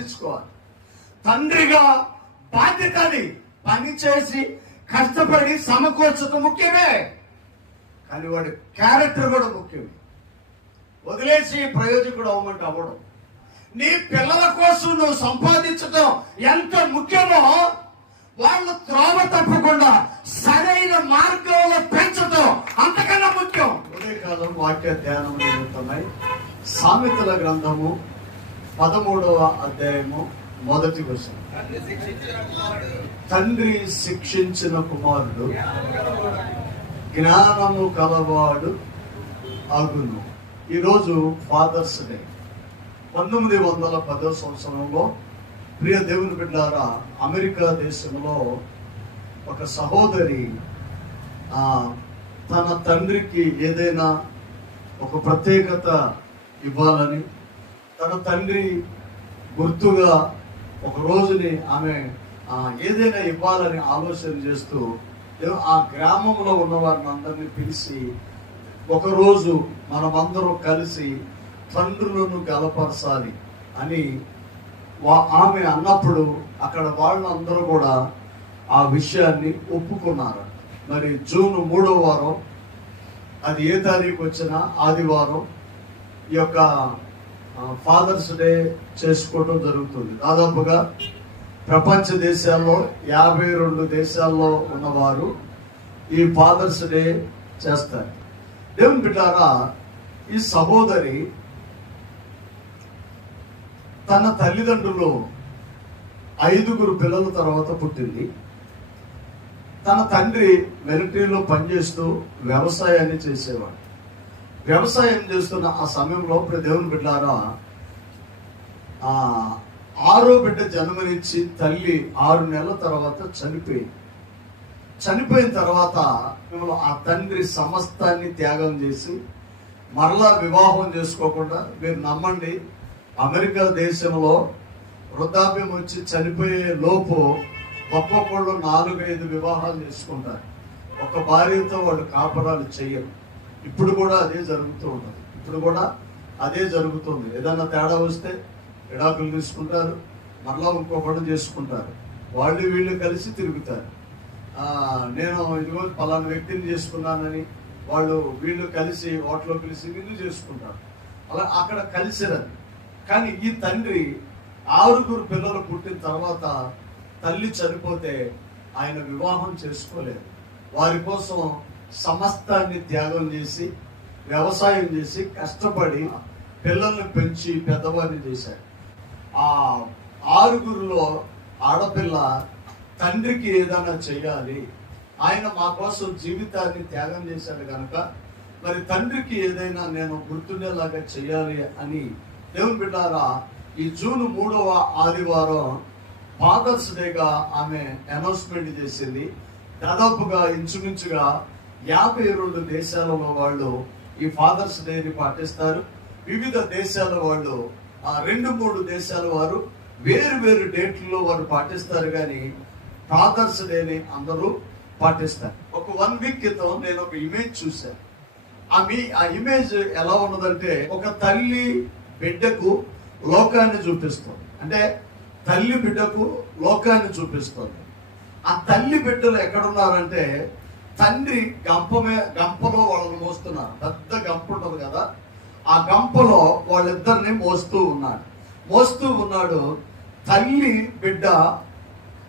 సంపాదించుకోవాలి తండ్రిగా బాధ్యతని పనిచేసి కష్టపడి సమకూర్చడం ముఖ్యమే. కానీ వాడి క్యారెక్టర్ కూడా ముఖ్యమే. వదిలేసి ప్రయోజకుడు అవ్వమంటే అవ్వడం. నీ పిల్లల కోసం నువ్వు సంపాదించడం ఎంత ముఖ్యమో వాళ్ళు త్రోవ తప్పకుండా సరైన మార్గంలో పెంచడం అంతకన్నా ముఖ్యం. ఉదయకాలం వాక్య ధ్యానం నిమిత్తమై సామెతల గ్రంథము పదమూడవ అధ్యాయము మొదటి వచనం. తండ్రి శిక్షించిన కుమారుడు జ్ఞానము కలవాడు అగును. ఈరోజు ఫాదర్స్ డే పంతొమ్మిది వందల పదో సంవత్సరంలో ప్రియ దేవుని బిడ్డారా అమెరికా దేశంలో ఒక సహోదరి తన తండ్రికి ఏదైనా ఒక ప్రత్యేకత ఇవ్వాలని తన తండ్రి గుర్తుగా ఒక రోజుని ఆమె ఏదైనా ఇవ్వాలని ఆలోచన చేస్తూ ఆ గ్రామంలో ఉన్న వారిని అందరినీ పిలిచి ఒకరోజు మనమందరం కలిసి తండ్రులను గలపరచాలి అని వా- ఆమె అన్నప్పుడు అక్కడ వాళ్ళందరూ కూడా ఆ విషయాన్ని ఒప్పుకున్నారు. మరి జూన్ మూడో వారం అది ఏ తారీఖు వచ్చినా ఆదివారం ఈ యొక్క ఫాదర్స్ డే చేసుకోవడం జరుగుతుంది. దాదాపుగా ప్రపంచ దేశాల్లో యాభై రెండు దేశాల్లో ఉన్నవారు ఈ ఫాదర్స్ డే చేస్తారు. దేవుని బిడ్డారా ఈ సహోదరి తన తల్లిదండ్రులు ఐదుగురు పిల్లల తర్వాత పుట్టింది. తన తండ్రి మిలిటరీలో పనిచేస్తూ వ్యవసాయాన్ని చేసేవాడు. వ్యవసాయం చేస్తున్న ఆ సమయంలో దేవుని బిడ్డారా ఆ ఆరో బిడ్డ జన్మనిచ్చి తల్లి ఆరు నెలల తర్వాత చనిపోయింది. చనిపోయిన తర్వాత మిమ్మల్ని ఆ తండ్రి సమస్తాన్ని త్యాగం చేసి మరలా వివాహం చేసుకోకుండా మీరు నమ్మండి అమెరికా దేశంలో వృద్ధాప్యం వచ్చి చనిపోయే లోపు ఒక్కొక్కళ్ళు నాలుగైదు వివాహాలు చేసుకుంటారు. ఒక భార్యతో వాళ్ళు కాపరాలు చేయరు. ఇప్పుడు కూడా అదే జరుగుతూ ఉంటుంది ఇప్పుడు కూడా అదే జరుగుతుంది. ఏదన్నా తేడా వస్తే విడాకులు తీసుకుంటారు మరలా ఇంకొకళ్ళు చేసుకుంటారు. వాళ్ళు వీళ్ళు కలిసి తిరుగుతారు. నేను ఇదిగో పలానా వ్యక్తిని చేసుకున్నానని వాళ్ళు వీళ్ళు కలిసి ఓట్లో కలిసి వీళ్ళు చేసుకుంటారు. అలా అక్కడ కలిసిరని కానీ ఈ తండ్రి ఆరుగురు పిల్లలు పుట్టిన తర్వాత తల్లి చనిపోతే ఆయన వివాహం చేసుకోలేదు. వారి కోసం సమస్తాన్ని త్యాగం చేసి వ్యవసాయం చేసి కష్టపడి పిల్లల్ని పెంచి పెద్దవారిని చేశాడు. ఆ ఆరుగురిలో ఆడపిల్ల తండ్రికి ఏదైనా చేయాలి ఆయన మా కోసం జీవితాన్ని త్యాగం చేశాడు కనుక మరి తండ్రికి ఏదైనా నేను గుర్తుండేలాగా చేయాలి అని దేవుని బిడ్డారా ఈ జూన్ మూడవ ఆదివారం ఫాదర్స్ డేగా ఆమె అనౌన్స్మెంట్ చేసింది. దాదాపుగా ఇంచుమించుగా యాభై రెండు దేశాలలో వాళ్ళు ఈ ఫాదర్స్ డేని పాటిస్తారు. వివిధ దేశాల వాళ్ళు ఆ రెండు మూడు దేశాల వారు వేరు వేరు డేట్లలో వారు పాటిస్తారు కానీ ఫాదర్స్ డేని అందరూ పాటిస్తారు. ఒక వన్ వీక్ క్రితం నేను ఒక ఇమేజ్ చూశాను. ఆ మీ ఆ ఇమేజ్ ఎలా ఉన్నదంటే ఒక తల్లి బిడ్డకు లోకాన్ని చూపిస్తుంది. అంటే తల్లి బిడ్డకు లోకాన్ని చూపిస్తుంది. ఆ తల్లి బిడ్డలు ఎక్కడున్నారంటే తండ్రి గంపమే గంపలో వాళ్ళని మోస్తున్నారు. పెద్ద గంప ఉంటుంది కదా. ఆ గంపలో వాళ్ళిద్దరిని మోస్తూ ఉన్నాడు. మోస్తూ ఉన్నాడు. తల్లి బిడ్డ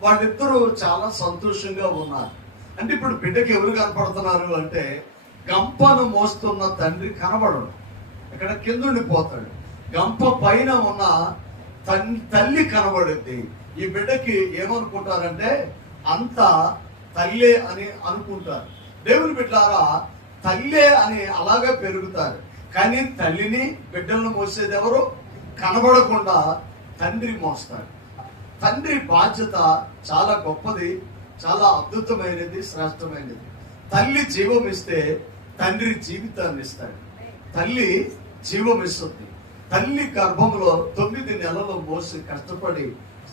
వాళ్ళిద్దరూ చాలా సంతోషంగా ఉన్నారు. అంటే ఇప్పుడు బిడ్డకి ఎవరు కనపడుతున్నారు అంటే గంపను మోస్తున్న తండ్రి కనబడడు. ఇక్కడ కిందుండి పోతాడు గంప పైన ఉన్న తల్లి కనబడింది. ఈ బిడ్డకి ఏమనుకుంటారంటే అంత తల్లే అని అనుకుంటారు. దేవుని బిడ్డారా తల్లే అని అలాగే పెరుగుతారు. కానీ తల్లిని బిడ్డలను మోసేది ఎవరు? కనబడకుండా తండ్రి మోస్తాడు తండ్రి బాధ్యత చాలా గొప్పది చాలా అద్భుతమైనది శ్రేష్టమైనది. తల్లి జీవం ఇస్తే తండ్రి జీవితాన్ని ఇస్తాడు. తల్లి జీవం ఇస్తుంది. తల్లి గర్భంలో తొమ్మిది నెలలు మోసి కష్టపడి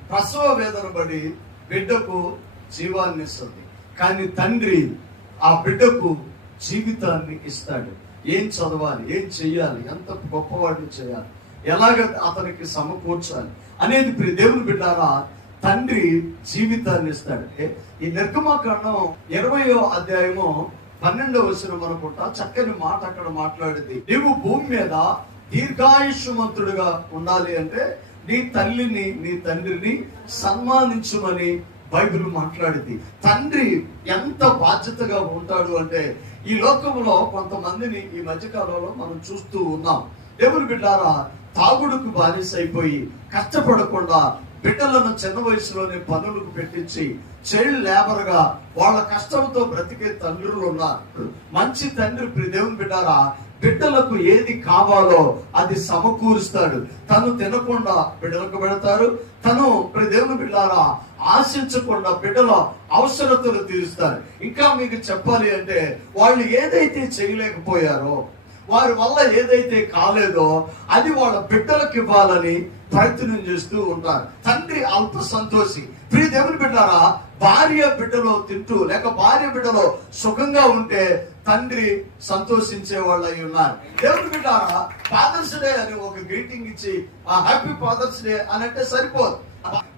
ప్రసవ వేదన పడి బిడ్డకు జీవాన్ని ఇస్తుంది. కానీ తండ్రి ఆ బిడ్డకు జీవితాన్ని ఇస్తాడు. ఏం చదవాలి? ఏం చేయాలి ఎంత గొప్పవాడిని చేయాలి? ఎలాగ అతనికి సమకూర్చాలి? అనేది ప్రియ దేవుని బిడ్డారా తండ్రి జీవితాన్ని ఇస్తాడు. ఈ నిర్గమాకాండం ఇరవయో అధ్యాయము పన్నెండవ వచనం అనుకుంటా చక్కని మాట అక్కడ మాట్లాడింది. నీవు భూమి మీద దీర్ఘాయుష్మంతుడుగా ఉండాలి అంటే నీ తల్లిని నీ తండ్రిని సన్మానించమని బైబిల్ మాట్లాడింది. తండ్రి ఎంత బాధ్యతగా ఉంటాడు అంటే ఈ లోకంలో కొంతమందిని ఈ మధ్యకాలంలో మనం చూస్తూ ఉన్నాం. దేవుని బిడ్డారా తాగుడుకు బానిస అయిపోయి కష్టపడకుండా బిడ్డలను చిన్న వయసులోనే పనులకు పెట్టించి చైల్డ్ లేబర్గా వాళ్ళ కష్టంతో బ్రతికే తండ్రులు ఉన్నారు. మంచి తండ్రి దేవుని బిడ్డారా బిడ్డలకు ఏది కావాలో అది సమకూరుస్తాడు. తను తినకుండా బిడ్డలకు పెడతారు. తను ప్రియ దేవుని బిడ్డారా ఆశించకుండా బిడ్డల అవసరతలు తీరుస్తారు. ఇంకా మీకు చెప్పాలి అంటే వాళ్ళు ఏదైతే చేయలేకపోయారో వారి వల్ల ఏదైతే కాలేదో అది వాళ్ళ బిడ్డలకు ఇవ్వాలని ప్రయత్నం చేస్తూ ఉంటారు. తండ్రి అల్ప సంతోషి. ప్రియ దేవుని బిడ్డారా భార్య బిడ్డలో తింటూ లేక భార్య బిడ్డలో సుఖంగా ఉంటే తండ్రి సంతోషించే వాళ్ళు అయి ఉన్నారు. దేవుని బిడ్డారా ఫాదర్స్ డే అని ఒక గ్రీటింగ్ ఇచ్చి ఆ హ్యాపీ ఫాదర్స్ డే అని అంటే సరిపోదు.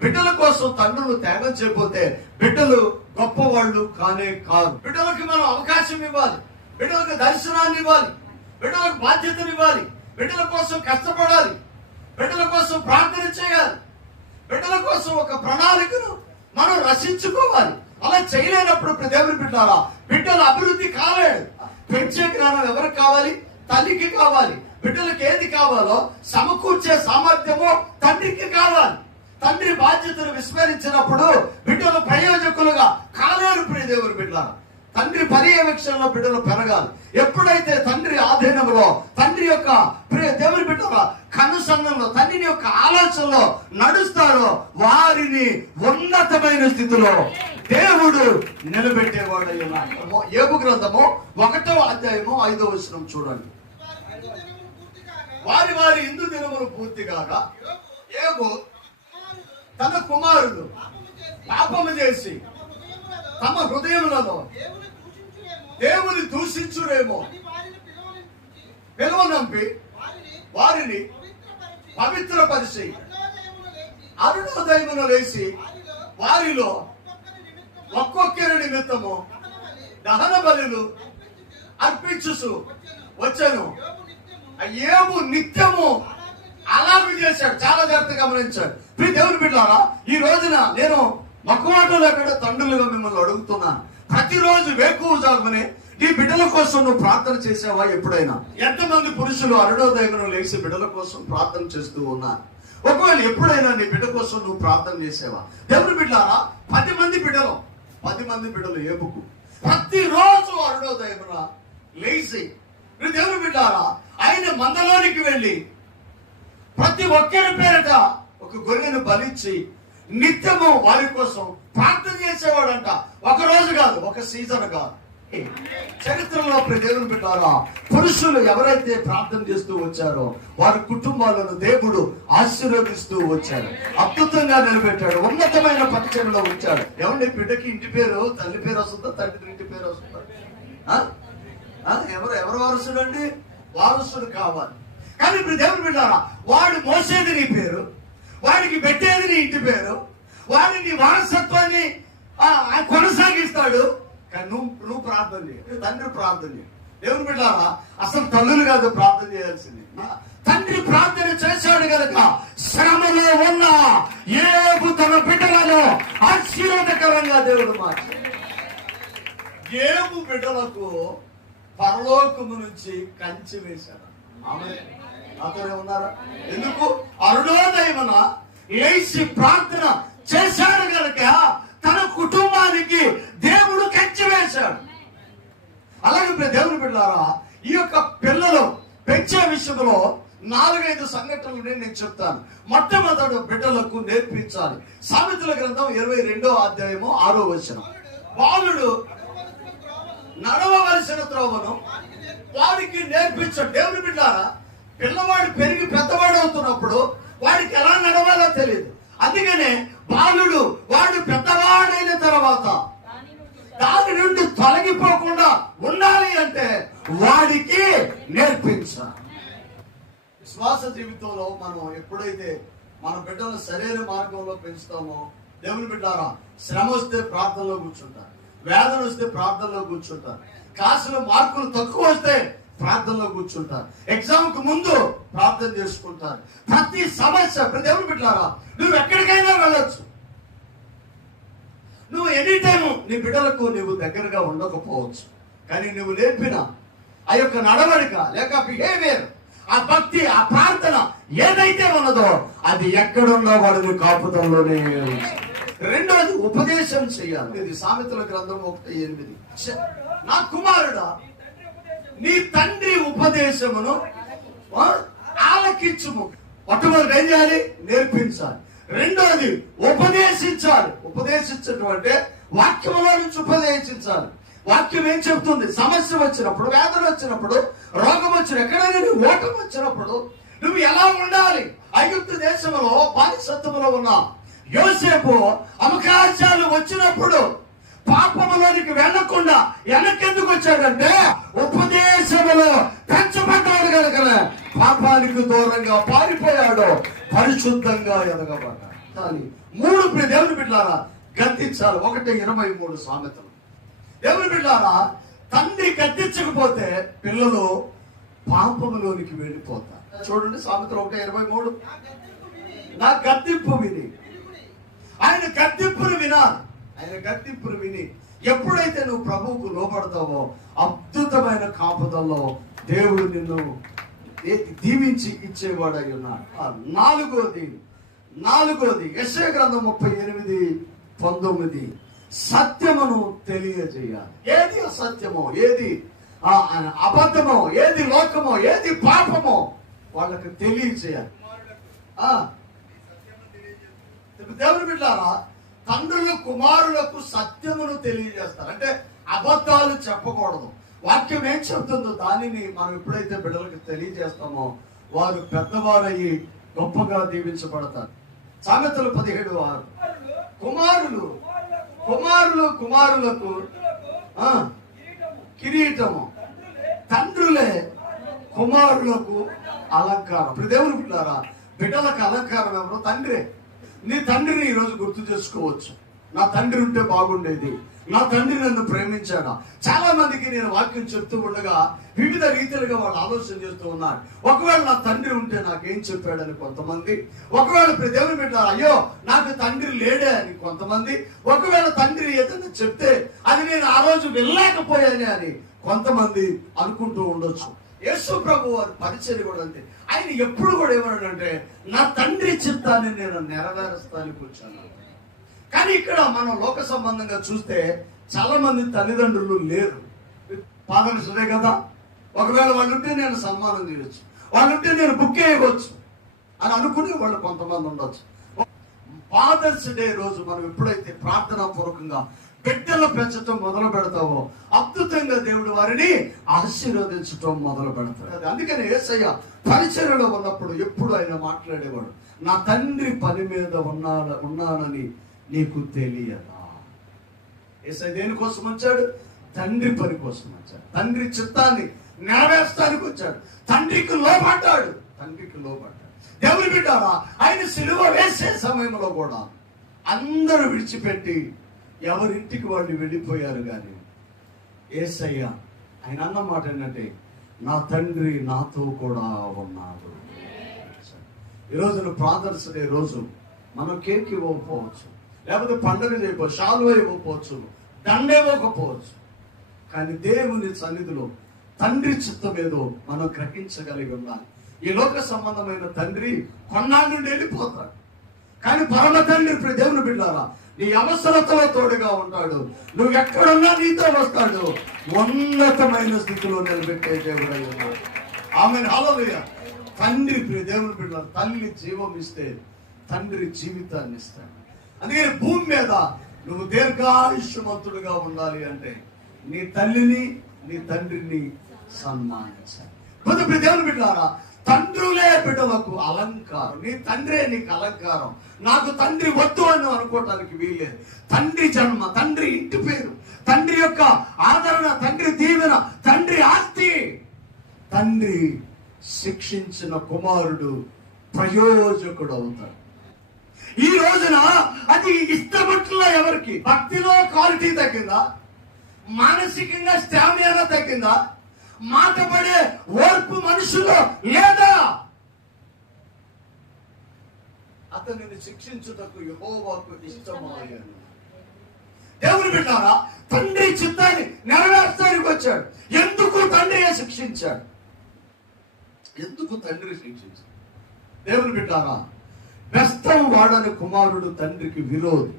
బిడ్డల కోసం తండ్రులు త్యాగం చేయకపోతే బిడ్డలు గొప్పవాళ్ళు కానే కాదు. బిడ్డలకు మనం అవకాశం ఇవ్వాలి. బిడ్డలకు దర్శనాన్ని ఇవ్వాలి. బిడ్డలకు బాధ్యతను ఇవ్వాలి. బిడ్డల కోసం కష్టపడాలి. బిడ్డల కోసం ప్రార్థన చేయాలి. బిడ్డల కోసం ఒక ప్రణాళికను మనం రచించుకోవాలి. అలా చేయలేనప్పుడు ఇప్పుడు దేవుని బిడ్డారా బిడ్డలు అభివృద్ధి కాలేదు. పెంచే జ్ఞానం ఎవరికి కావాలి? తల్లికి కావాలి. బిడ్డలకు ఏది కావాలో సమకూర్చే సామర్థ్యము తండ్రికి కావాలి. తండ్రి బాధ్యతను విస్మరించినప్పుడు బిడ్డలు ప్రయోజకులుగా కాలేరు ప్రియ దేవుని బిడ్డలారా తండ్రి పర్యవేక్షణలో బిడ్డలు పెరగాలి. ఎప్పుడైతే తండ్రి ఆధీనంలో తండ్రి యొక్క ప్రియ దేవుని బిడ్డల కనుసంగంలో తండ్రిని యొక్క ఆలోచనలో నడుస్తారో వారిని ఉన్నతమైన స్థితిలో దేవుడు నిలబెట్టేవాడు ఉన్నాడు ఏబు గ్రంథము ఒకటో అధ్యాయము ఐదో వచనం చూడండి. వారి వారి హిందూ దినములు పూర్తి కాగా ఏబు తన కుమారుడు పాపము చేసి తమ హృదయములలో దేవుని దూషించురేమో దేవుని నంపి వారిని పవిత్రపరిచి అరుణోదయమును వేసి వారిలో ఒక్కొక్కరి నిమిత్తము దహన బలులు అర్పించుసు వచ్చాను. నిత్యము ఏము నిత్యము అలాగే చేశాడు. చాలా జాగ్రత్తగా గమనించాడు. మీ దేవుని బిడ్డారా ఈ రోజున నేను మక్కువాటలు లేకుండా తండ్రులుగా మిమ్మల్ని అడుగుతున్నాను. ప్రతిరోజు వేకువ జాగమని నీ బిడ్డల కోసం నువ్వు ప్రార్థన చేసావా ఎప్పుడైనా? ఎంతమంది పురుషులు అరుణోదయమును లేచి బిడ్డల కోసం ప్రార్థన చేస్తూ ఉన్నారు? ఒకవేళ ఎప్పుడైనా నీ బిడ్డ కోసం నువ్వు ప్రార్థన చేసావా దేవుని బిడ్డారా పది మంది బిడ్డలు పది మంది బిడ్డలు ఏపుకు. ప్రతిరోజు అరుణోదయమున లేచి నీ దేవుని బిడ్డారా ఆయన మందలోనికి వెళ్ళి ప్రతి ఒక్కరి పేరట ఒక గొర్రెను బలిచ్చి నిత్యము వారి కోసం ప్రార్థన చేసేవాడంట. ఒక రోజు కాదు ఒక సీజన్ కాదు. చరిత్రలో ప్రతి దేవుని పెట్టారా పురుషులు ఎవరైతే ప్రార్థన చేస్తూ వచ్చారో వారి కుటుంబాలను దేవుడు ఆశీర్వదిస్తూ వచ్చాడు. అద్భుతంగా నిలబెట్టాడు. ఉన్నతమైన పరిచయంలో వచ్చాడు. ఎవరి బిడ్డకి ఇంటి పేరు తల్లి పేరు వస్తుందా తండ్రి ఇంటి పేరు వస్తుందా? ఆ? ఎవరు ఎవరు వారసుడు అండి? వారసుడు కావాలి. కానీ ఇప్పుడు దేవుని పెట్టారా వాడు మోసేది నీ పేరు వాడికి పెట్టేది నీ ఇంటి పేరు వాడి నీ వారసత్వాన్ని కొనసాగిస్తాడు. కానీ నువ్వు నువ్వు ప్రార్థన చేయ. తండ్రి ప్రార్థన చేయ. దేవుని బిడ్డారా అసలు తల్లులు కాదు ప్రార్థన చేయాల్సింది. తండ్రి ప్రార్థన చేశాడు కనుక శ్రమలో ఉన్న ఏపు తన బిడ్డలను ఆశీర్వదకరంగా దేవుడు మార్చి ఏము బిడ్డలకు పరలోకము నుంచి కంచి వేశారు ఆమె నాతోనే ఉన్నారా? ఎందుకు? అరుణోదయమున లేచి ప్రార్థన చేశాడు కనుక తన కుటుంబానికి దేవుడు కంచి వేశాడు. అలాగే ఇప్పుడు దేవుని బిడ్డారా ఈ యొక్క పిల్లలు పెంచే విషయంలో నాలుగైదు సంఘటనలు నేను చెప్తాను. మొట్టమొదటి బిడ్డలకు నేర్పించాలి. సామెతల గ్రంథం ఇరవై రెండో అధ్యాయము ఆరో వచనం. బాలుడు నడవవలసిన త్రోవను త్రోవను వారికి వాడికి నేర్పించాడు దేవుని బిడ్డారా పిల్లవాడు పెరిగి పెద్దవాడు అవుతున్నప్పుడు వాడికి ఎలా నడవాలో తెలియదు. అందుకనే బాలుడు వాడు పెద్దవాడైన తర్వాత దాని నుండి తొలగిపోకుండా ఉండాలి అంటే వాడికి నేర్పించాలి. శ్వాస జీవితంలో మనం ఎప్పుడైతే మన బిడ్డను సరైన మార్గంలో పెంచుతామో దేవుని బిడ్డారా శ్రమ వస్తే ప్రార్థనలో కూర్చుంటారు వేదన వస్తే ప్రార్థనలో కూర్చుంటారు కాసిన మార్కులు తక్కువ వస్తే ప్రార్థనలో కూర్చుంటారు. ఎగ్జామ్కు ముందు ప్రార్థన చేసుకుంటారు. ప్రతి సమస్య ప్రతి ఎవరు బిడ్డారా నువ్వు ఎక్కడికైనా వెళ్ళొచ్చు. నువ్వు ఎనీ టైం నీ బిడ్డలకు నువ్వు దగ్గరగా ఉండకపోవచ్చు. కానీ నువ్వు నేర్పిన ఆ యొక్క నడవడిక లేక బిహేవియర్ ఆ భక్తి ఆ ప్రార్థన ఏదైతే ఉన్నదో అది ఎక్కడున్నా వాడిని కాపుతంలోనే రెండవది రెండోది ఉపదేశం చేయాలి. ఇది సామెతల గ్రంథం ఒకటి ఎనిమిది. నా కుమారుడా నీ తండ్రి ఉపదేశమును ఆలకించుము. మొట్టమొదటి ఏం చేయాలి? నేర్పించాలి. రెండోది ఉపదేశించాలి. ఉపదేశించడం అంటే వాక్యంలో నుంచి ఉపదేశించాలి. వాక్యం ఏం చెప్తుంది? సమస్య వచ్చినప్పుడు వేదన వచ్చినప్పుడు రోగం వచ్చిన ఎక్కడైనా నీ ఓటం వచ్చినప్పుడు నువ్వు ఎలా ఉండాలి? అయుక్త దేశంలో బానిసత్వంలో ఉన్న యోసేపు అవకాశాలు వచ్చినప్పుడు పాపములోనికి వెళ్ళకుండా వెనకెందుకు వచ్చాడంటే ఉపదేశములో పెంచబడ్డాడు కనుక పాపానికి దూరంగా పారిపోయాడు పరిశుద్ధంగా ఎదగబడ్డాడు. కానీ మూడు దేవుని బిడ్డారా గద్దించాలి. ఒకటి ఇరవై మూడు సామెతలు. దేవుని బిడ్డారా తండ్రి గద్దించకపోతే పిల్లలు పాపములోనికి వెళ్ళిపోతారు. చూడండి సామెతలు ఒకటి ఇరవై మూడు. నా గద్దింపు విని. ఆయన గద్దింపును వినాలి. ఆయన గద్దింపును విని ఎప్పుడైతే నువ్వు ప్రభువుకు లోపడతావో అద్భుతమైన కాపుదల్లో దేవుడు నిన్ను దీవించి ఇచ్చేవాడై ఉన్నాడు. నాలుగోది నాలుగోది యశయ గ్రంథం ముప్పై ఎనిమిది పంతొమ్మిది. సత్యమును తెలియజేయాలి. ఏది అసత్యమో ఏది అబద్ధమో ఏది లోకమో ఏది పాపమో వాళ్ళకి తెలియజేయాలి. దేవుని బిడ్డారా తండ్రులు కుమారులకు సత్యమును తెలియజేస్తారు. అంటే అబద్ధాలు చెప్పకూడదు. వాక్యం ఏం చెప్తుందో దానిని మనం ఎప్పుడైతే బిడ్డలకు తెలియజేస్తామో వారు పెద్దవారయ్యి గొప్పగా దీవించబడతారు. సామెతలు పదిహేడు వారు కుమారులు కుమారులు కుమారులకు కిరీటము. తండ్రులే కుమారులకు అలంకారం. ఇప్పుడు దేవుని బిడ్డారా బిడ్డలకు అలంకారం ఎవరు? తండ్రే. నీ తండ్రిని ఈరోజు గుర్తు చేసుకోవచ్చు. నా తండ్రి ఉంటే బాగుండేది. నా తండ్రి నన్ను ప్రేమించాడా. చాలా మందికి నేను వాక్యం చెప్తూ ఉండగా వివిధ రీతిలుగా వాళ్ళు ఆలోచన చేస్తూ ఉన్నారు. ఒకవేళ నా తండ్రి ఉంటే నాకేం చెప్పాడని కొంతమంది. ఒకవేళ దేవుని పెట్టారు అయ్యో నాకు తండ్రి లేడే అని కొంతమంది. ఒకవేళ తండ్రి ఏదైనా చెప్తే అది నేను ఆ రోజు వెళ్ళలేకపోయానే అని కొంతమంది అనుకుంటూ ఉండొచ్చు. యేసు ప్రభు వారి పరిచయం కూడా అంతే. ఆయన ఎప్పుడు కూడా ఏమన్నాడంటే నా తండ్రి చిత్తాన్ని నేను నెరవేరుస్తానికి కూర్చున్నాను కానీ ఇక్కడ మనం లోక సంబంధంగా చూస్తే చాలా మంది తల్లిదండ్రులు లేరు. ఫాదర్స్ కదా? ఒకవేళ వాళ్ళు ఉంటే నేను సన్మానం చేయొచ్చు. వాళ్ళు ఉంటే నేను బుక్ చేయవచ్చు అని అనుకునే వాళ్ళు కొంతమంది ఉండొచ్చు. ఫాదర్స్ డే రోజు మనం ఎప్పుడైతే ప్రార్థనా పూర్వకంగా బిడ్డలు పెంచటం మొదలు పెడతావో అద్భుతంగా దేవుడు వారిని ఆశీర్వదించటం మొదలు పెడతాడు. అందుకని ఏసయ్య పరిచయలో ఉన్నప్పుడు ఎప్పుడు ఆయన మాట్లాడేవాడు నా తండ్రి పని మీద ఉన్నా ఉన్నానని నీకు తెలియదా? ఏసై దేనికోసం వచ్చాడు? తండ్రి పని కోసం వచ్చాడు. తండ్రి చిత్తాన్ని నెరవేర్చడానికి వచ్చాడు. తండ్రికి లోపడ్డాడు తండ్రికి లోపడ్డాడు దేవుని బిడ్డారా ఆయన సిలువ వేసే సమయంలో కూడా అందరూ విడిచిపెట్టి ఎవరింటికి వాళ్ళు వెళ్ళిపోయారు కానీ? ఏసయ్య ఆయన అన్నమాట ఏంటంటే నా తండ్రి నాతో కూడా ఉన్నాడు. ఈరోజు నువ్వు ప్రార్థించే రోజు మనం కేక్ ఇవ్వకపోవచ్చు లేకపోతే పండుగ చేయకపోవచ్చు షాల్వ ఇవ్వకపోవచ్చు దండ ఇవ్వకపోవచ్చు. కానీ దేవుని సన్నిధిలో తండ్రి చిత్తం ఏదో మనం గ్రహించగలిగి ఉండాలి. ఈ లోక సంబంధమైన తండ్రి కొన్నాళ్ళు నుండి వెళ్ళిపోతాడు. కానీ పరమ తండ్రి ఇప్పుడు దేవుని బిడ్డారా నీ అవసరతలో తోడుగా ఉంటాడు. నువ్వు ఎక్కడున్నా నీతో వస్తాడు. ఉన్నతమైన స్థితిలో నిలబెట్టే దేవుడు ఉన్నాడు. ఆమె హలోయ తండ్రి ప్రియ దేవుని బిడ్డ తల్లి జీవం ఇస్తే తండ్రి జీవితాన్ని ఇస్తాడు. అందుకని భూమి మీద నువ్వు దీర్ఘాయుష్యమంతుడుగా ఉండాలి అంటే నీ తల్లిని నీ తండ్రిని సన్మానించాలి. కొద్ది ప్రియ దేవుని బిడ్డారా తండ్రులే బిడ్డలకు అలంకారం. నీ తండ్రే నీకు అలంకారం. నాకు తండ్రి వద్దు అని అనుకోవటానికి వీల్లేదు. తండ్రి జన్మ తండ్రి ఇంటి పేరు తండ్రి యొక్క ఆదరణ తండ్రి దీవెన తండ్రి ఆస్తి. తండ్రి శిక్షించిన కుమారుడు ప్రయోజకుడు అవుతాడు. ఈ రోజున అది ఇష్టపట్ల ఎవరికి? భక్తిలో క్వాలిటీ తగ్గిందా? మానసికంగా స్టామినా తగ్గిందా? మాట పడే ఓర్పు మనుషులు లేదా? అతనిని శిక్షించుటకు యహోవాకు ఇష్టమాయను. దేవుని బిడ్డారా తండ్రి చిత్తాన్ని నెరవేర్చడానికి వచ్చాడు. ఎందుకు తండ్రి శిక్షించాడు? ఎందుకు తండ్రి శిక్షించాడు? దేవుని బిడ్డారా బెస్తం వాడని కుమారుడు తండ్రికి విరోధి.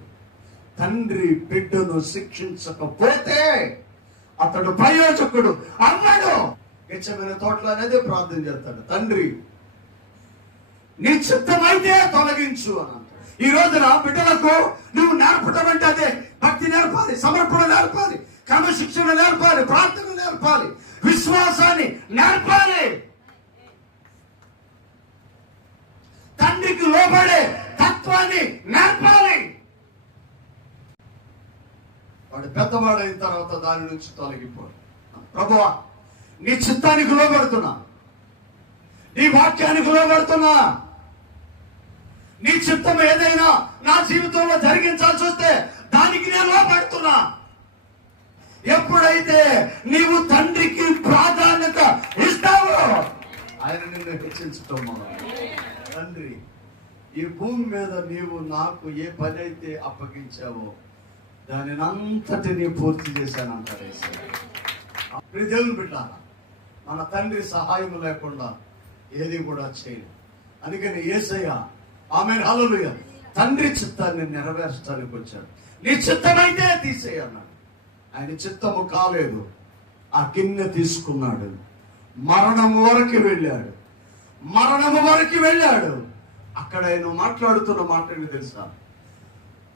తండ్రి బిడ్డను శిక్షించకపోతే అతడు ప్రయోజకుడు అన్నాడు గెచ్చమైన తోటలో అనేది ప్రార్థన చేస్తాడు. తండ్రి నీ చిత్తమైతే తొలగించు అని ఈ రోజున బిడ్డలకు నువ్వు నేర్పడం అంటే అదే భక్తి నేర్పాలి సమర్పణ నేర్పాలి క్రమశిక్షణ నేర్పాలి ప్రార్థన నేర్పాలి విశ్వాసాన్ని నేర్పాలి. తండ్రికి లోబడే తత్వాన్ని నేర్పాలి. వాడు పెద్దవాడైన తర్వాత దాని నుంచి తొలగిపోడు. ప్రభువా నీ చిత్తానికి లోబడుతున్నా. నీ వాక్యానికి లోబడుతున్నా నీ చిత్తం ఏదైనా నా జీవితంలో జరిగించాల్సి వస్తే దానికి నేను లోపడుతున్నా ఎప్పుడైతే నీవు తండ్రికి ప్రాధాన్యత ఇస్తావో ఆయన నిన్ను హెచ్చించటం తండ్రి ఈ భూమి మీద నీవు నాకు ఏ పని అయితే అప్పగించావో దానిని అంతటిని పూర్తి చేశానంటారు యేసయ్య. దేవుని మన తండ్రి సహాయం లేకుండా ఏది కూడా చేయదు అందుకని ఏసయ్య ఆమె హలలుయ తండ్రి చిత్తాన్ని నెరవేర్చడానికి వచ్చాడు. నీ చిత్తమైతే తీసేయన్నాడు ఆయన చిత్తము కాలేదు. ఆ కింద తీసుకున్నాడు. మరణం వరకు వెళ్ళాడు. మరణము వరకు వెళ్ళాడు. అక్కడ ఆయన మాట్లాడుతున్న మాట తెలుసా?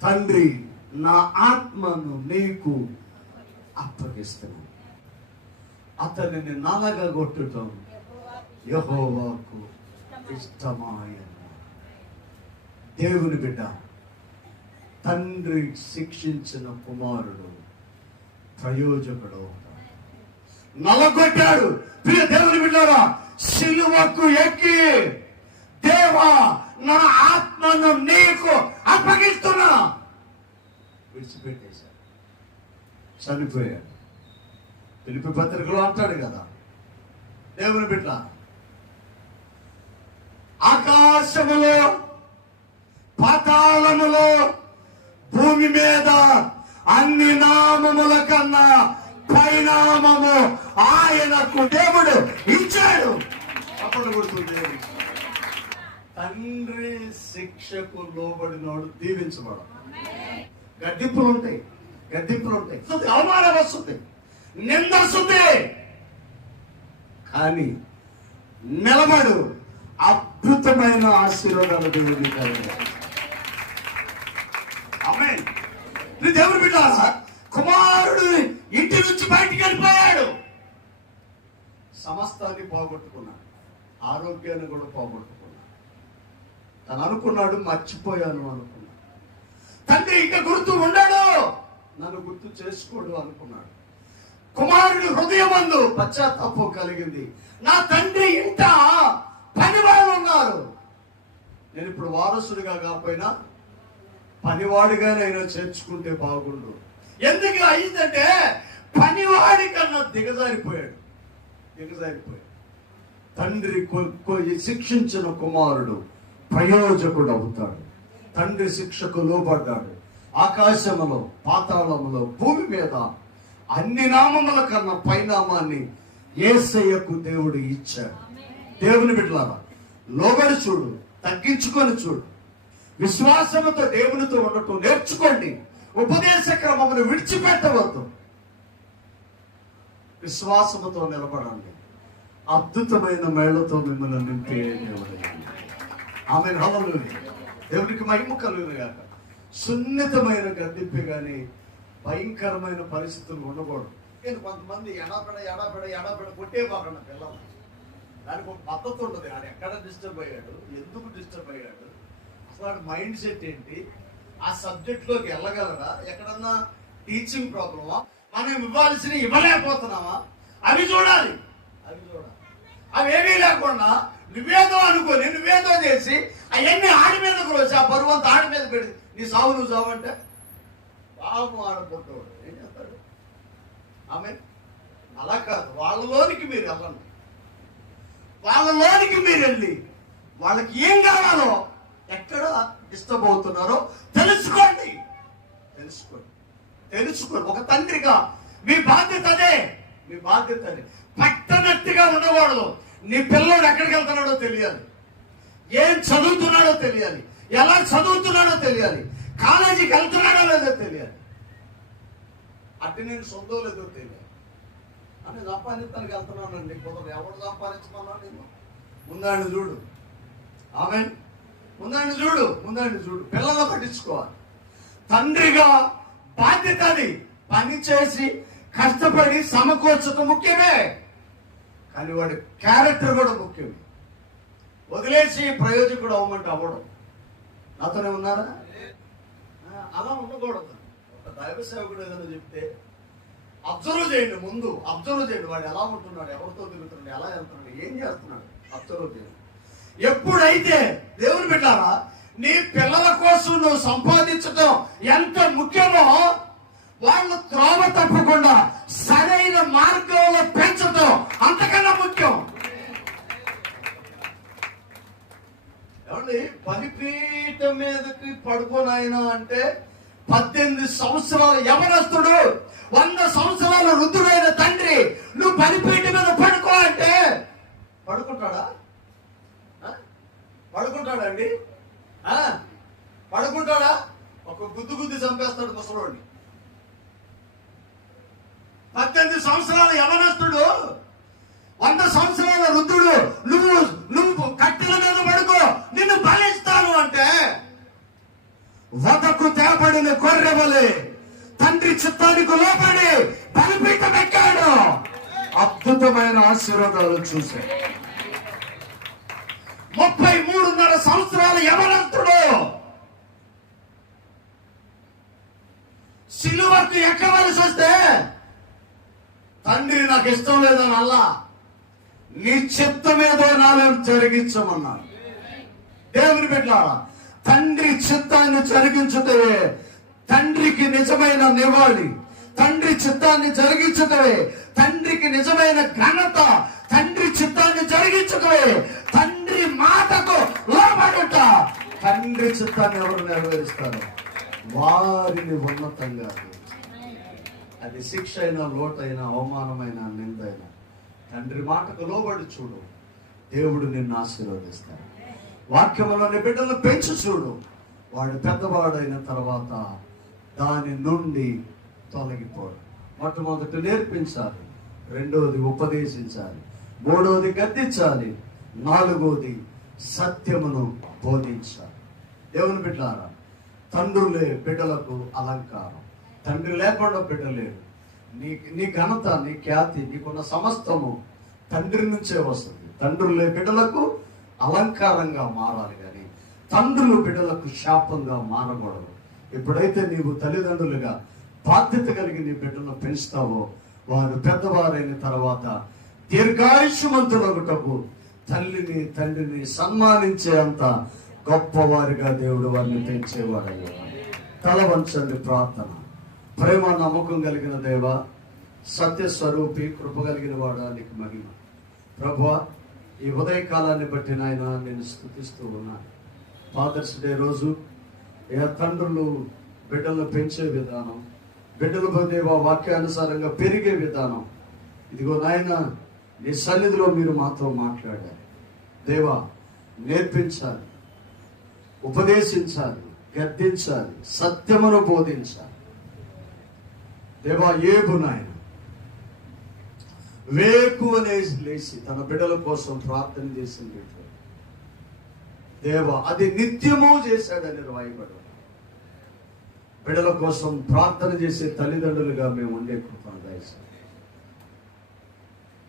తండ్రి నా ఆత్మను నీకు అప్పగిస్తున్నాను. అతనిని నలగగొట్టడం యహోవాకు ఇష్టమాయను. దేవుని బిడ్డ తండ్రి శిక్షించిన కుమారుడు ప్రయోజకుడు నలగొట్టాడు. ప్రియ దేవుని బిడ్డారా సిలువకు ఎక్కి దేవా నా ఆత్మను నీకు అప్పగిస్తున్నా. విడిచిపెట్టేశాడు. చనిపోయాడు. పిలిపి పత్రికలో అంటాడు కదా దేవుని బిడ్డ ఆకాశములో పాతాళములో భూమి మీద అన్ని నామముల కన్నా పైనామము ఆయనకు దేవుడు ఇచ్చాడు. అప్పుడు తండ్రి శిక్షకు లోబడినోడు దీవించబడు. గడ్డింపులు ఉంటాయి గడ్డింపులు ఉంటాయి. అవమానం వస్తుంది నింద వస్తుంది. కానీ నిలబడు. అద్భుతమైన ఆశీర్వాదాలు దేవుడి ఆమేన్. దేవుడు బిడ్డ కుమారుడు ఇంటి నుంచి బయటికి వెళ్ళిపోయాడు. సమస్తాన్ని పోగొట్టుకున్నాడు. ఆరోగ్యాన్ని కూడా పోగొట్టుకున్నాడు. తను అనుకున్నాడు మర్చిపోయాను అనుకున్నాడు. తండ్రి ఇంకా గుర్తు ఉండడు. నన్ను గుర్తు చేసుకోడు అనుకున్నాడు. కుమారుడు హృదయమందు పశ్చాత్తాపం కలిగింది. నా తండ్రి ఇంట పనివాళ్ళు ఉన్నారు నేను ఇప్పుడు వారసుడిగా కాకపోయినా పనివాడిగానైనా చేర్చుకుంటే బాగుండు. ఎందుకు అయిందంటే పనివాడి కన్నా దిగజారిపోయాడు. దిగజారిపోయాడు. తండ్రి కొ- శిక్షించిన కుమారుడు ప్రయోజకుడు అవుతాడు. తండ్రి శిక్షకు లోబడ్డాడు. ఆకాశములో పాతాళములో భూమి మీద అన్ని నామముల కన్నా పైనామాన్ని ఏసయ్యకు దేవుడు ఇచ్చాడు. దేవుని బిడ్డలారా లోబడి చూడు తగ్గించుకొని చూడు. విశ్వాసముతో దేవునితో ఉండటం నేర్చుకోండి. ఉపదేశ క్రమమును విడిచిపెట్టవద్దు. విశ్వాసముతో నిలబడండి. అద్భుతమైన మేళ్ళతో మిమ్మల్ని నింపే దేవుడు ఆమె హలలు దేవునికి మహిమ కలుగునుగాక. సున్నితమైన గద్దెప్పి కానీ భయంకరమైన పరిస్థితులు ఉండకూడదు. నేను కొంతమంది ఎడాపెడ ఎడాపెడ ఎడాపెడ కొట్టే బాగండి పిల్లలు. దానికి ఒక పద్ధతి ఉంటుంది. ఆడు ఎక్కడ డిస్టర్బ్ అయ్యాడు? ఎందుకు డిస్టర్బ్ అయ్యాడు? అసలు వాడి మైండ్ సెట్ ఏంటి? ఆ సబ్జెక్ట్లోకి వెళ్ళగలరా? ఎక్కడన్నా టీచింగ్ ప్రాబ్లమా మనం ఇవ్వాల్సిన ఇవ్వలేకపోతున్నామా? అవి చూడాలి. అవి చూడాలి. అవేమీ లేకుండా నువ్వేదో అనుకోని నువ్వేదో చేసి అవన్నీ ఆడి మీదకు వచ్చి ఆ బరువు అంతా ఆడి మీద పెడి నీ సావు నువ్వు సావు అంటే? బాబు ఆడపడ్డవాడు ఏం చేస్తాడు? ఆమె అలా కాదు. వాళ్ళలోనికి మీరు వెళ్ళండి. వాళ్ళలోనికి మీరు వెళ్ళి వాళ్ళకి ఏం కావాలో ఎక్కడ డిస్టర్బ్ అవుతున్నారో తెలుసుకోండి. తెలుసుకోండి. తెలుసుకోండి. ఒక తండ్రిగా మీ బాధ్యత అదే. మీ బాధ్యత అదే. పట్టనట్టుగా ఉండకూడదు నీ పిల్లడు ఎక్కడికి వెళ్తున్నాడో తెలియాలి. ఏం చదువుతున్నాడో తెలియాలి. ఎలా చదువుతున్నాడో తెలియాలి. కాలేజీకి వెళ్తున్నాడో లేదో తెలియాలి. అట్టి నేను సొంతం లేదో తెలియాలి. అని సంపాదించడానికి వెళ్తున్నానండి. కుదరదు. ఎవడు సంపాదించుకున్నాడు నేను? ముందాన్ని చూడు. ఆమె ముందాన్ని చూడు. ముందాన్ని చూడు. పిల్లలు పట్టించుకోవాలి. తండ్రిగా బాధ్యత అది పని చేసి కష్టపడి సమకూర్చడం ముఖ్యమే. కానీ వాడి క్యారెక్టర్ కూడా ముఖ్యమే. వదిలేసి ప్రయోజకుడు అవ్వమంటే అవ్వడం. నాతోనే ఉన్నారా? అలా ఉండకూడదు. ఒక దైవ సేవకుడు ఏదైనా చెప్తే అబ్జర్వ్ చేయండి ముందు అబ్జర్వ్ చేయండి. వాడు ఎలా ఉంటున్నాడు ఎవరితో తిరుగుతున్నాడు ఎలా వెళ్తున్నాడు ఏం చేస్తున్నాడు? అబ్జర్వ్ చేయండి. ఎప్పుడైతే దేవుని బిడ్డారా నీ పిల్లల కోసం నువ్వు సంపాదించడం ఎంత ముఖ్యమో వాళ్ళు త్రోవ తప్పకుండా సరైన మార్గంలో పెంచడం అంతకన్నా ముఖ్యం. ఏమండి బలిపీఠం మీదకి పడుకోనాయన అంటే పద్దెనిమిది సంవత్సరాల యవనస్తుడు వంద సంవత్సరాల వృద్ధుడైన తండ్రి నువ్వు బలిపీఠం మీద పడుకో అంటే పడుకుంటాడా ఆ? పడుకుంటాడా అండి ఆ? పడుకుంటాడా ఒక గుద్దు గుద్ది చంపేస్తాడు ముసలోడిని పద్దెనిమిది సంవత్సరాల యవనస్తుడు వంద సంవత్సరాల వృద్ధుడు నువ్వు నువ్వు కట్టెల మీద పడుకో నిన్ను బలిస్తాను అంటే వదకు తేపడిన కొర్రెవలే తండ్రి చిత్తానికి లోపడి బలిపీట పెట్టాడు అద్భుతమైన ఆశీర్వాదాలు చూశాడు ముప్పై మూడున్నర సంవత్సరాల యవనస్తుడు సిలువకు ఎక్కవలసి వస్తే తండ్రి నాకు ఇష్టం లేదని అల్లా. నీ చిత్తమేదో నాలో జరిగించమన్నాడు దేవుని పెట్టారా తండ్రి చిత్తాన్ని జరిగించుతే తండ్రికి నిజమైన నివాళి తండ్రి చిత్తాన్ని జరిగించటమే తండ్రికి నిజమైన ఘనత తండ్రి చిత్తాన్ని జరిగించటమే తండ్రి మాటకు లోబడుట. తండ్రి చిత్తాన్ని ఎవరు నెరవేరుస్తారు? వారిని ఉన్నతంగా అది శిక్ష అయినా లోటైనా అవమానమైన నిందైనా తండ్రి మాటకు లోబడి చూడు. దేవుడు నిన్ను ఆశీర్వదిస్తాడు. వాక్యములోని బిడ్డలు పెంచి చూడు. వాడు పెద్దవాడైన తర్వాత దాని నుండి తొలగిపోవడం. మొట్టమొదటి నేర్పించాలి రెండవది ఉపదేశించాలి మూడవది గద్దించాలి నాలుగవది సత్యమును బోధించాలి. దేవుని బిడ్డారా తండ్రులే బిడ్డలకు అలంకారం. తండ్రి లేకుండా బిడ్డలేడు నీ నీ ఘనత నీ ఖ్యాతి నీకున్న సమస్తము తండ్రి నుంచే వస్తుంది. తండ్రులే బిడ్డలకు అలంకారంగా మారాలి కానీ తండ్రులు బిడ్డలకు శాపంగా మారకూడదు. ఎప్పుడైతే నీవు తల్లిదండ్రులుగా బాధ్యత కలిగి నీ బిడ్డను పెంచుతావో వారు పెద్దవారైన తర్వాత దీర్ఘాయుష్మంతుడొకటకు తల్లిని తండ్రిని సన్మానించే అంత గొప్పవారిగా దేవుడు వారిని పెంచేవాడయ్యా. తల వంచండి ప్రార్థన. ప్రేమ నమ్మకం కలిగిన దేవ సత్య స్వరూపి కృప కలిగిన వాడా నీకు మహిమ. ప్రభు ఈ ఉదయకాలాన్ని బట్టి నాయన నేను స్థుతిస్తూ ఉన్నాను. ఫాదర్స్ డే రోజు ఏ తండ్రులు బిడ్డలను పెంచే విధానం బిడ్డలు దేవ వాక్యానుసారంగా పెరిగే విధానం. ఇదిగో నాయన నీ సన్నిధిలో మీరు మాతో మాట్లాడారు దేవా నేర్పించాలి ఉపదేశించాలి గద్దించాలి సత్యమును బోధించాలి. దేవా ఏబు నాయన వేకువనే లేచి తన బిడ్డల కోసం ప్రార్థన చేసింది దేవ అది నిత్యము చేశాడని రాయబడు బిడ్డల కోసం ప్రార్థన చేసే తల్లిదండ్రులుగా మేము ఉండే కృపను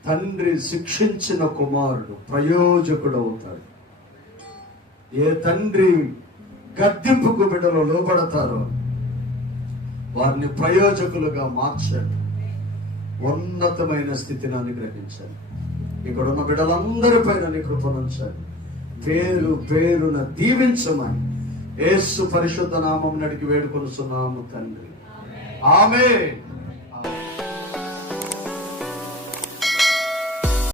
తండ్రి శిక్షించిన కుమారుడు ప్రయోజకుడు అవుతాడు. ఏ తండ్రి గద్దింపుకు బిడ్డలు లోపడతారో వారిని ప్రయోజకులుగా మార్చండి. ఉన్నతమైన స్థితిని అనుగ్రహించండి. ఇక్కడ ఉన్న బిడ్డలందరి పైన నీ కృపనుంచాలి పేరు పేరున దీవించమని యేసు పరిశుద్ధ నామం నడికి వేడుకొనుచున్నాము తండ్రి. ఆమె